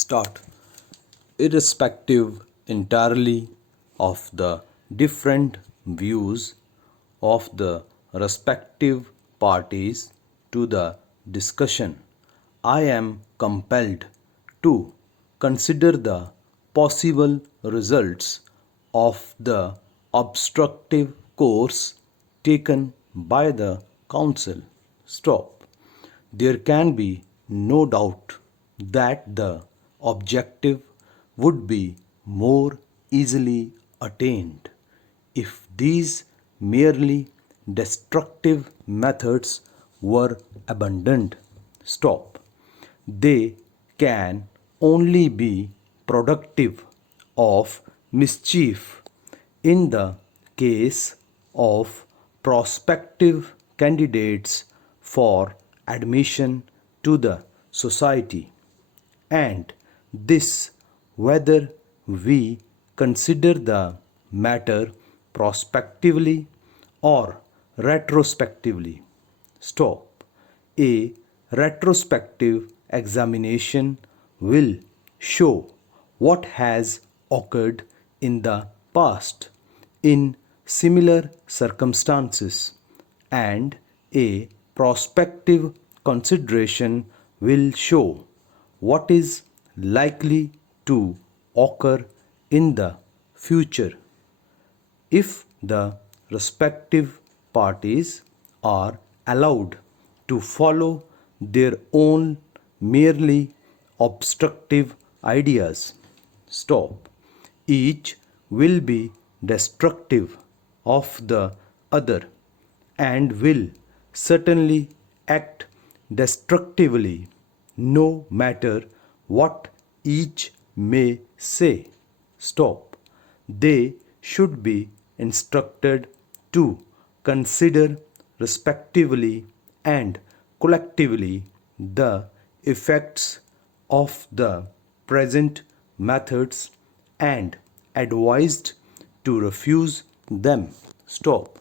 Start. Irrespective entirely of the different views of the respective parties to the discussion, I am compelled to consider the possible results of the obstructive course taken by the council. Stop. There can be no doubt that the objective would be more easily attained if these merely destructive methods were abandoned. Stop. They can only be productive of mischief in the case of prospective candidates for admission to the society, and this whether we consider the matter prospectively or retrospectively. Stop. A retrospective examination will show what has occurred in the past in similar circumstances, and a prospective consideration will show what is likely to occur in the future. If the respective parties are allowed to follow their own merely obstructive ideas, stop. Each will be destructive of the other and will certainly act destructively no matter what each may say. Stop. They should be instructed to consider respectively and collectively the effects of the present methods and advised to refuse them. Stop.